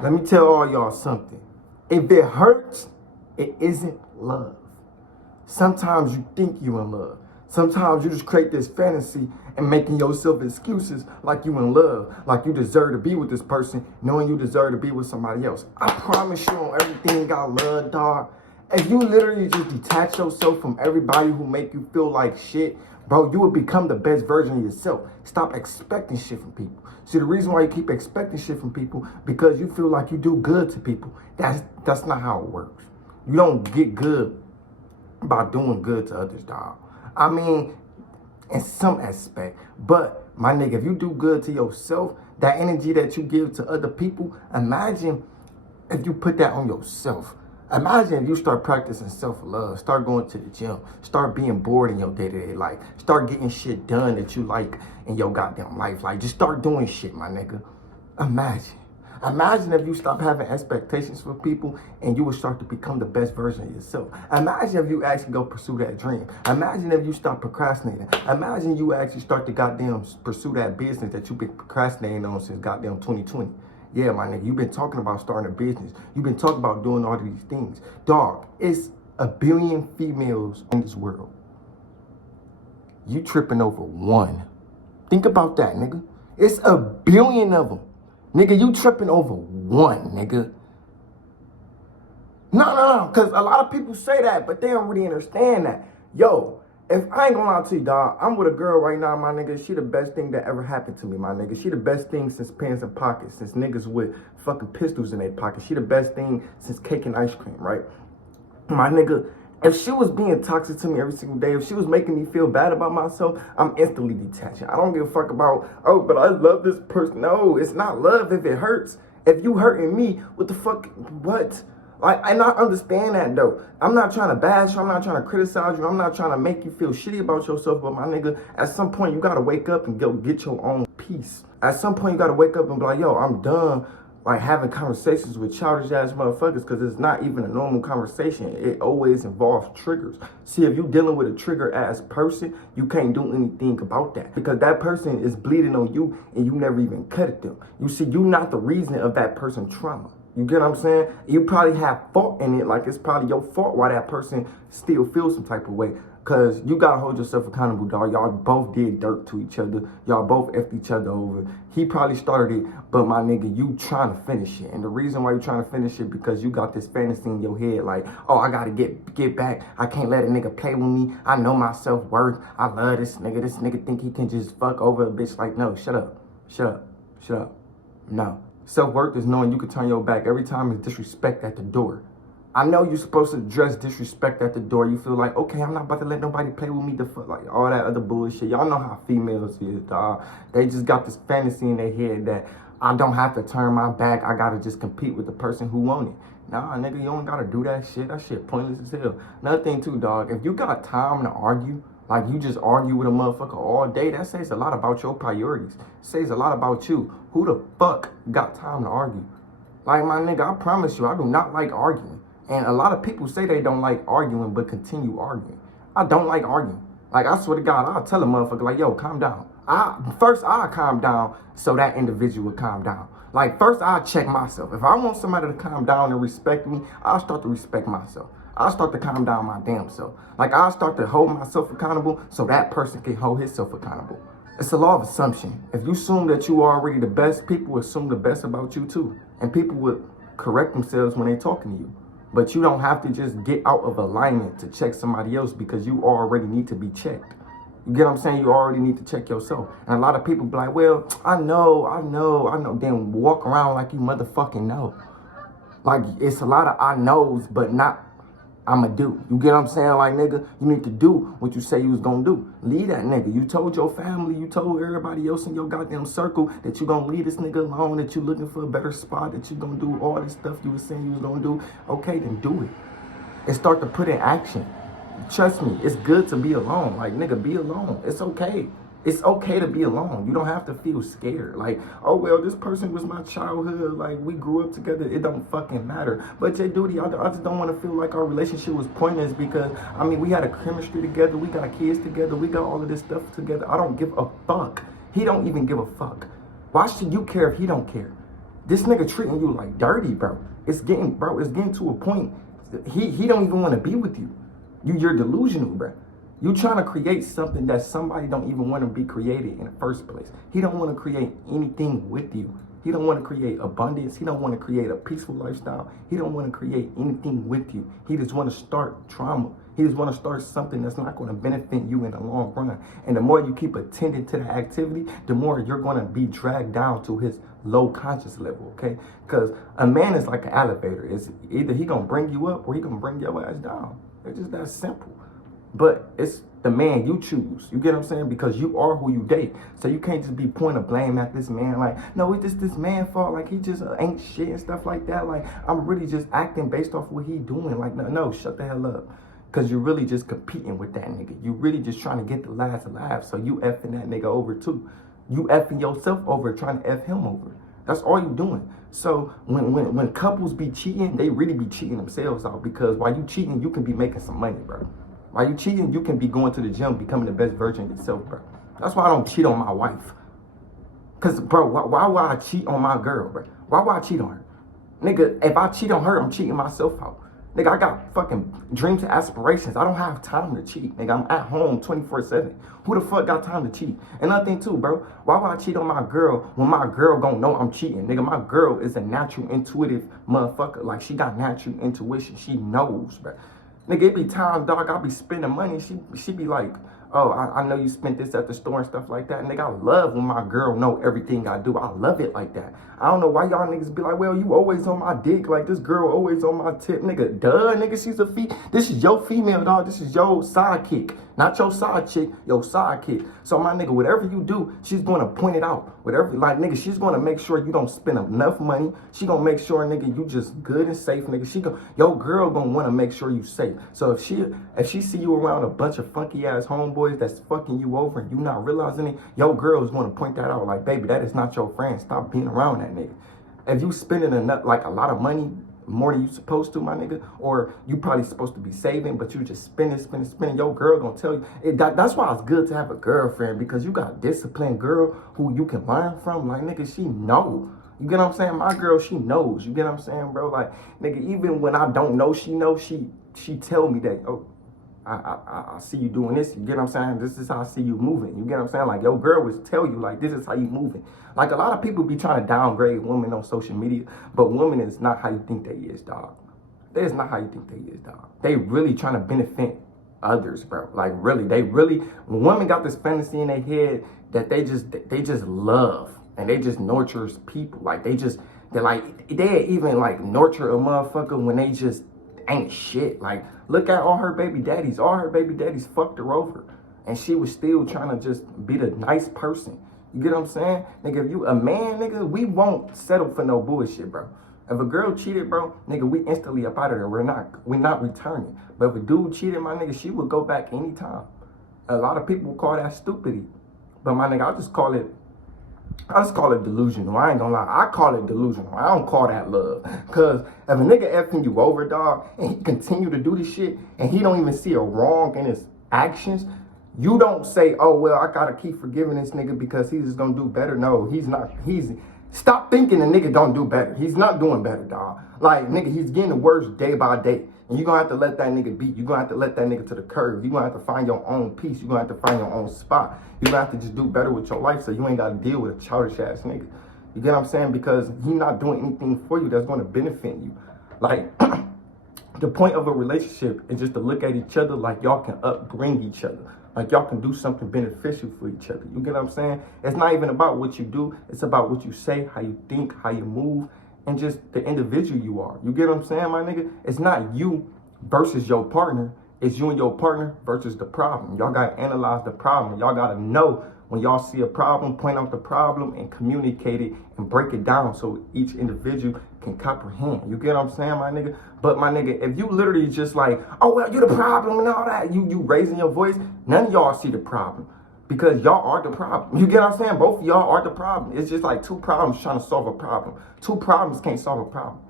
Let me tell all y'all something. If it hurts, it isn't love. Sometimes you think you in love. Sometimes you just create this fantasy and making yourself excuses like you in love, like you deserve to be with this person, knowing you deserve to be with somebody else. I promise you on everything I love, dog. If you literally just detach yourself from everybody who make you feel like shit, bro, you will become the best version of yourself. Stop expecting shit from people. See, the reason why you keep expecting shit from people, because you feel like you do good to people. That's not how it works. You don't get good by doing good to others, dog. I mean, in some aspect. But, my nigga, if you do good to yourself, that energy that you give to other people, imagine if you put that on yourself. Imagine if you start practicing self-love, start going to the gym, start being bored in your day-to-day life, start getting shit done that you like in your goddamn life. Like, just start doing shit, my nigga. Imagine if you stop having expectations for people and you would start to become the best version of yourself. Imagine if you actually go pursue that dream. Imagine if you stop procrastinating. Imagine you actually start to goddamn pursue that business that you've been procrastinating on since goddamn 2020. Yeah, my nigga, you've been talking about starting a business. You've been talking about doing all these things. Dog, it's 1 billion females in this world. You tripping over one. Think about that, nigga. It's 1 billion of them. Nigga, you tripping over one, nigga. No, because a lot of people say that, but they don't really understand that. Yo, if I ain't gonna lie to you, dog, I'm with a girl right now, my nigga. She the best thing that ever happened to me, my nigga. She the best thing since pants in pockets, since niggas with fucking pistols in their pockets. She the best thing since cake and ice cream, right? My nigga, if she was being toxic to me every single day, if she was making me feel bad about myself, I'm instantly detaching. I don't give a fuck about, oh, but I love this person. No, it's not love if it hurts. If you hurting me, what the fuck, what? Like, and I understand that, though. I'm not trying to bash you. I'm not trying to criticize you. I'm not trying to make you feel shitty about yourself. But, my nigga, at some point, you got to wake up and go get your own peace. At some point, you got to wake up and be like, yo, I'm done, like, having conversations with childish-ass motherfuckers, because it's not even a normal conversation. It always involves triggers. See, if you're dealing with a trigger-ass person, you can't do anything about that, because that person is bleeding on you, and you never even cut at them. You see, you're not the reason of that person's trauma. You get what I'm saying? You probably have fault in it, like it's probably your fault why that person still feels some type of way. Because you got to hold yourself accountable, dog. Y'all both did dirt to each other. Y'all both effed each other over. He probably started it, but my nigga, you trying to finish it. And the reason why you trying to finish it, because you got this fantasy in your head like, oh, I got to get back. I can't let a nigga play with me. I know my self-worth. I love this nigga. This nigga think he can just fuck over a bitch. Like, no, shut up. Shut up. Shut up. No. Self-worth is knowing you can turn your back every time it's disrespect at the door. I know you're supposed to address disrespect at the door. You feel like, okay, I'm not about to let nobody play with me, the fuck, like all that other bullshit. Y'all know how females is, dog. They just got this fantasy in their head that I don't have to turn my back. I gotta just compete with the person who won it. Nah, nigga, you don't gotta do that shit. That shit pointless as hell. Another thing too, dog, if you got time to argue, like you just argue with a motherfucker all day, that says a lot about your priorities. It says a lot about you. Who the fuck got time to argue? Like, my nigga, I promise you, I do not like arguing. And a lot of people say they don't like arguing, but continue arguing. I don't like arguing. Like, I swear to God, I'll tell a motherfucker, like, yo, calm down. First, I'll calm down so that individual will calm down. Like, first, I'll check myself. If I want somebody to calm down and respect me, I'll start to respect myself. I'll start to calm down my damn self. Like, I'll start to hold myself accountable so that person can hold himself accountable. It's a law of assumption. If you assume that you are already the best, people will assume the best about you too. And people would correct themselves when they're talking to you. But you don't have to just get out of alignment to check somebody else, because you already need to be checked. You get what I'm saying? You already need to check yourself. And a lot of people be like, well, I know. Then walk around like you motherfucking know. Like, it's a lot of I knows, but not I'ma do. You get what I'm saying? Like, nigga, you need to do what you say you was gonna do. Leave that nigga. You told your family, you told everybody else in your goddamn circle that you gonna leave this nigga alone, that you looking for a better spot, that you gonna do all this stuff you was saying you was gonna do. Okay, then do it. And start to put in action. Trust me, it's good to be alone. Like, nigga, be alone. It's okay. It's okay to be alone. You don't have to feel scared. Like, oh, well, this person was my childhood. Like, we grew up together. It don't fucking matter. But Jayyduty, I just don't want to feel like our relationship was pointless, because, I mean, we had a chemistry together. We got kids together. We got all of this stuff together. I don't give a fuck. He don't even give a fuck. Why should you care if he don't care? This nigga treating you like dirty, bro. It's getting to a point. He don't even want to be with you. You're delusional, bro. You trying to create something that somebody don't even want to be created in the first place. He don't want to create anything with you. He don't want to create abundance. He don't want to create a peaceful lifestyle. He don't want to create anything with you. He just want to start trauma. He just want to start something that's not going to benefit you in the long run. And the more you keep attending to the activity, the more you're going to be dragged down to his low conscious level, okay? Because a man is like an elevator. It's either he going to bring you up or he going to bring your ass down. It's just that simple. But it's the man you choose. You get what I'm saying? Because you are who you date. So you can't just be pointing a blame at this man like, no, it's just this man's fault. Like, he just ain't shit and stuff like that. Like, I'm really just acting based off what he doing. Like, no, shut the hell up. Because you're really just competing with that nigga. You really just trying to get the last alive. So you effing that nigga over too. You effing yourself over trying to F him over. That's all you doing. So when couples be cheating, they really be cheating themselves out. Because while you cheating, you can be making some money, bro. While you cheating, you can be going to the gym, becoming the best version of yourself, bro. That's why I don't cheat on my wife. Because, bro, why would I cheat on my girl, bro? Why would I cheat on her? Nigga, if I cheat on her, I'm cheating myself out. Nigga, I got fucking dreams and aspirations. I don't have time to cheat. Nigga, I'm at home 24/7. Who the fuck got time to cheat? And another thing too, bro. Why would I cheat on my girl when my girl gon' know I'm cheating? Nigga, my girl is a natural, intuitive motherfucker. Like, she got natural intuition. She knows, bro. Nigga, it be time, dog, I be spending money. She be like, oh, I know you spent this at the store and stuff like that. And nigga, I love when my girl know everything I do. I love it like that. I don't know why y'all niggas be like, well, you always on my dick. Like, this girl always on my tip. Nigga, duh, nigga, she's a this is your female, dog. This is your sidekick. Not your side chick, your sidekick. So, my nigga, whatever you do, she's going to point it out. Whatever, like, nigga, she's going to make sure you don't spend enough money. She going to make sure, nigga, you just good and safe, nigga. Your girl going to want to make sure you safe. So, if she see you around a bunch of funky-ass homeboys that's fucking you over and you not realizing it, your girl is going to point that out. Like, baby, that is not your friend. Stop being around that nigga. If you spending enough, like, a lot of money, more than you supposed to, my nigga, or you probably supposed to be saving, but you just spending, your girl gonna tell you. That's why it's good to have a girlfriend, because you got a disciplined girl who you can learn from. Like, nigga, she know. You get what I'm saying? My girl, she knows. You get what I'm saying, bro? Like, nigga, even when I don't know she knows, she tell me that, oh, I see you doing this. You get what I'm saying? This is how I see you moving. You get what I'm saying? Like, your girl would tell you, like, this is how you moving. Like, a lot of people be trying to downgrade women on social media, but women is not how you think they is, dog. That is not how you think they is, dog. They really trying to benefit others, bro. Like, really, when women got this fantasy in their head that they just love and they just nurtures people. Like, they even like nurture a motherfucker when they just ain't shit. Like, look at all her baby daddies. All her baby daddies fucked her over, and she was still trying to just be the nice person. You get what I'm saying? Nigga, if you a man, nigga, we won't settle for no bullshit, bro. If a girl cheated, bro, nigga, we instantly up out of there. We're not returning. But if a dude cheated, my nigga, she would go back anytime. A lot of people call that stupidity. But my nigga, I just call it delusional. I ain't gonna lie. I call it delusional. I don't call that love. Cause if a nigga effing you over, dog, and he continue to do this shit, and he don't even see a wrong in his actions, you don't say, oh, well, I gotta keep forgiving this nigga because he's just gonna do better. No, he's not. Stop thinking the nigga don't do better. He's not doing better, dog. Like, nigga, he's getting worse day by day. And you're gonna have to let that nigga beat. You're gonna have to let that nigga to the curve. You're gonna have to find your own peace. You're gonna have to find your own spot. You're gonna have to just do better with your life so you ain't gotta deal with a childish ass nigga. You get what I'm saying? Because he's not doing anything for you that's gonna benefit you. Like, the point of a relationship is just to look at each other like y'all can upbring each other. Like, y'all can do something beneficial for each other. You get what I'm saying? It's not even about what you do. It's about what you say, how you think, how you move, and just the individual you are. You get what I'm saying, my nigga? It's not you versus your partner. It's you and your partner versus the problem. Y'all got to analyze the problem. Y'all got to know when y'all see a problem, point out the problem and communicate it and break it down so each individual can comprehend. You get what I'm saying, my nigga? But my nigga, if you literally just like, oh, well, you're the problem and all that, you raising your voice, none of y'all see the problem. Because y'all are the problem. You get what I'm saying? Both of y'all are the problem. It's just like two problems trying to solve a problem. Two problems can't solve a problem.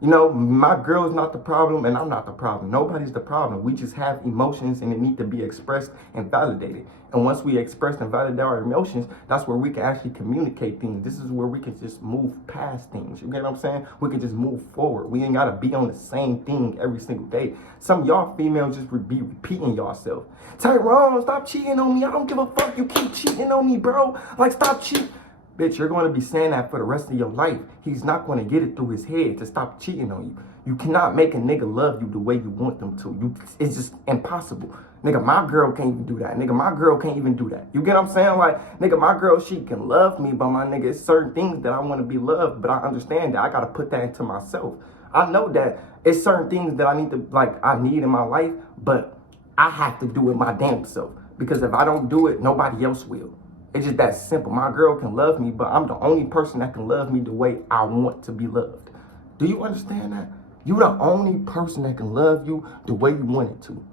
You know, my girl is not the problem and I'm not the problem. Nobody's the problem. We just have emotions and it need to be expressed and validated. And once we express and validate our emotions, that's where we can actually communicate things. This is where we can just move past things. You get what I'm saying? We can just move forward. We ain't got to be on the same thing every single day. Some of y'all females just be repeating yourself. Tyrone, stop cheating on me. I don't give a fuck. You keep cheating on me, bro. Like, stop cheating. Bitch, you're going to be saying that for the rest of your life. He's not going to get it through his head to stop cheating on you. You cannot make a nigga love you the way you want them to. It's just impossible. Nigga, my girl can't even do that. Nigga, my girl can't even do that. You get what I'm saying? Like, nigga, my girl, she can love me, but my nigga, it's certain things that I want to be loved, but I understand that I got to put that into myself. I know that it's certain things that I need to, like, I need in my life, but I have to do it my damn self. Because if I don't do it, nobody else will. It's just that simple. My girl can love me, but I'm the only person that can love me the way I want to be loved. Do you understand that? You're the only person that can love you the way you want it to.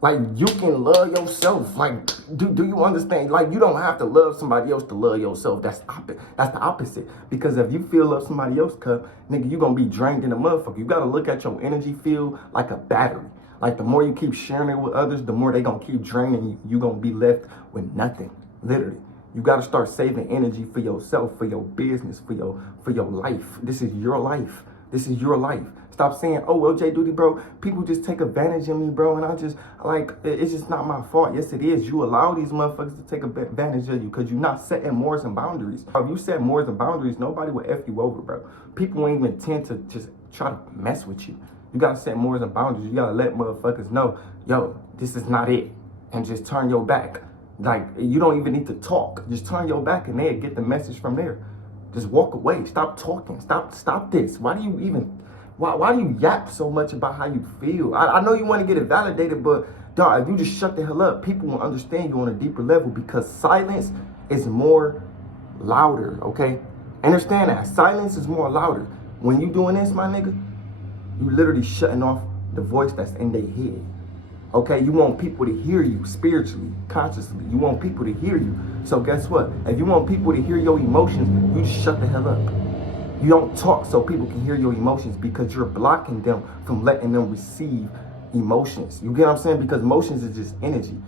Like, you can love yourself. Like, do you understand? Like, you don't have to love somebody else to love yourself. That's the opposite. Because if you fill up somebody else's cup, nigga, you're going to be drained in a motherfucker. You got to look at your energy field like a battery. Like, the more you keep sharing it with others, the more they going to keep draining you. You're going to be left with nothing, literally. You got to start saving energy for yourself, for your business, for your life. This is your life. This is your life. Stop saying, oh, well, Jayyduty, bro, people just take advantage of me, bro, and I just, like, it's just not my fault. Yes, it is. You allow these motherfuckers to take advantage of you because you're not setting mores and boundaries. If you set mores and boundaries, nobody will F you over, bro. People won't even tend to just try to mess with you. You got to set mores and boundaries. You got to let motherfuckers know, yo, this is not it, and just turn your back. Like, you don't even need to talk. Just turn your back and they'll get the message from there. Just walk away. Stop talking. Stop this. Why do you even... Why do you yap so much about how you feel? I know you want to get it validated, but dog, if you just shut the hell up, people will understand you on a deeper level because silence is more louder, okay? Understand that. Silence is more louder. When you doing this, my nigga, you literally shutting off the voice that's in their head. Okay, you want people to hear you spiritually, consciously. You want people to hear you. So guess what? If you want people to hear your emotions, you just shut the hell up. You don't talk so people can hear your emotions because you're blocking them from letting them receive emotions. You get what I'm saying? Because emotions is just energy.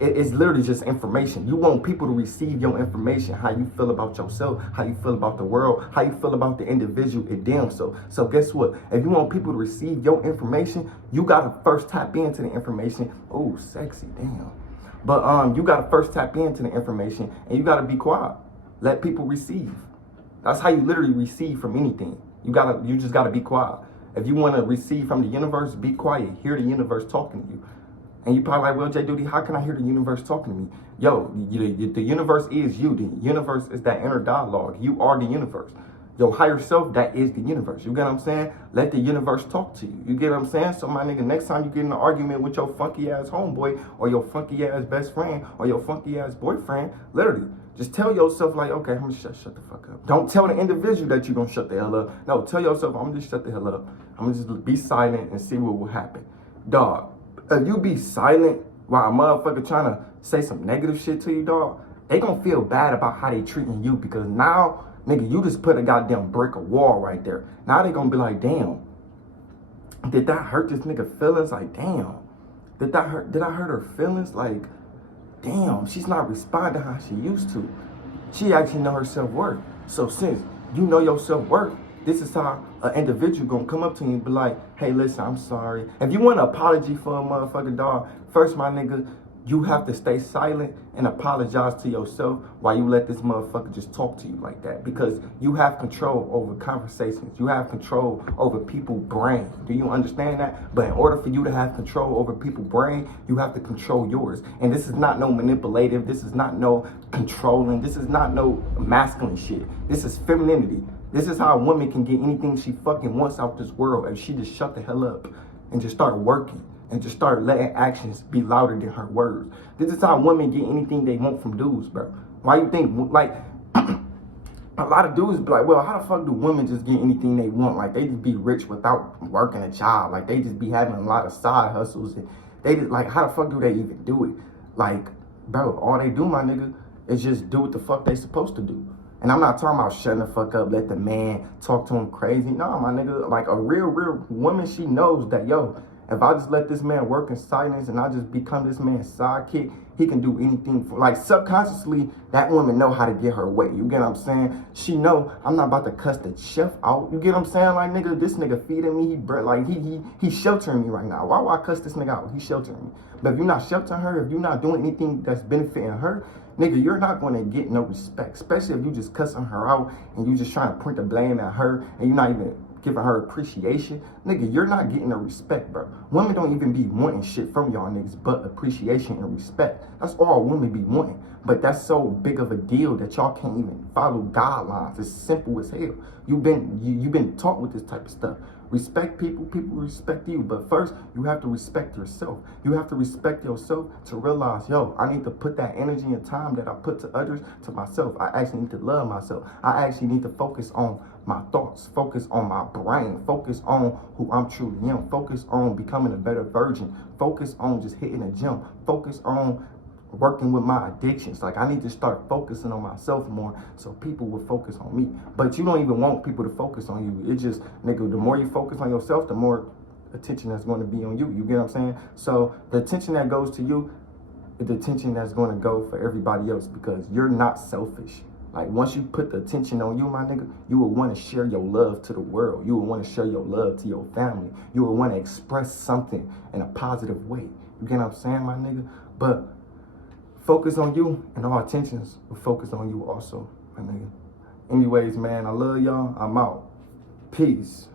It's literally just information. You want people to receive your information, how you feel about yourself, how you feel about the world, how you feel about the individual and damn so. So guess what? If you want people to receive your information, you gotta first tap into the information. Oh, sexy, damn. But you gotta first tap into the information and you gotta be quiet. Let people receive. That's how you literally receive from anything. You just gotta be quiet. If you want to receive from the universe, be quiet. Hear the universe talking to you. And you probably like, well, Jayyduty, how can I hear the universe talking to me? Yo, the universe is you. The universe is that inner dialogue. You are the universe. Your higher self, that is the universe. You get what I'm saying? Let the universe talk to you. You get what I'm saying? So my nigga, next time you get in an argument with your funky ass homeboy or your funky ass best friend or your funky ass boyfriend, literally, just tell yourself like, okay, I'm gonna shut the fuck up. Don't tell the individual that you're gonna shut the hell up. No, tell yourself, I'm gonna just shut the hell up. I'm gonna just be silent and see what will happen. Dog, if you be silent while a motherfucker trying to say some negative shit to you, dog, they gonna feel bad about how they treating you because now, nigga, you just put a goddamn brick of wall right there. Now they gonna be like, damn, did that hurt this nigga feelings? Like, damn, did I hurt her feelings? Like, damn, she's not responding how she used to. She actually know her self-worth. So since you know your self-worth, this is how an individual gonna come up to you and be like, hey, listen, I'm sorry. If you want an apology for a motherfucker, dog, first, my nigga, you have to stay silent and apologize to yourself while you let this motherfucker just talk to you like that. Because you have control over conversations. You have control over people's brain. Do you understand that? But in order for you to have control over people's brain, you have to control yours. And this is not no manipulative. This is not no controlling. This is not no masculine shit. This is femininity. This is how a woman can get anything she fucking wants out this world if she just shut the hell up and just start working. And just start letting actions be louder than her words. This is how women get anything they want from dudes, bro. Why you think, like, a lot of dudes be like, well, how the fuck do women just get anything they want? Like, they just be rich without working a job. Like, they just be having a lot of side hustles. And they just, like, how the fuck do they even do it? Like, bro, all they do, my nigga, is just do what the fuck they supposed to do. And I'm not talking about shutting the fuck up, let the man talk to him crazy. No, my nigga, like a real woman, she knows that, yo, if I just let this man work in silence and I just become this man's sidekick, he can do anything for, like, subconsciously, that woman know how to get her way. You get what I'm saying? She know I'm not about to cuss the chef out. You get what I'm saying? Like, nigga, this nigga feeding me, he's sheltering me right now. Why would I cuss this nigga out? He's sheltering me. But if you're not sheltering her, if you're not doing anything that's benefiting her, nigga, you're not gonna get no respect, especially if you just cussing her out and you just trying to point the blame at her and you're not even giving her appreciation. Nigga, you're not getting no respect, bro. Women don't even be wanting shit from y'all niggas but appreciation and respect. That's all women be wanting. But that's so big of a deal that y'all can't even follow guidelines. It's simple as hell. You've been taught with this type of stuff. Respect people, people respect you. But first, you have to respect yourself. You have to respect yourself to realize, yo, I need to put that energy and time that I put to others to myself. I actually need to love myself. I actually need to focus on my thoughts, focus on my brain, focus on who I'm truly am, focus on becoming a better version, focus on just hitting a gym, focus on working with my addictions. Like, I need to start focusing on myself more so people will focus on me. But you don't even want people to focus on you. It just, nigga, the more you focus on yourself, the more attention that's going to be on you. You get what I'm saying? So the attention that goes to you is the attention that's going to go for everybody else, because you're not selfish. Like, once you put the attention on you, my nigga, you will want to share your love to the world. You will want to share your love to your family. You will want to express something in a positive way. You get what I'm saying, my nigga? But focus on you, and all attentions will focus on you also, my nigga. Anyways, man, I love y'all. I'm out. Peace.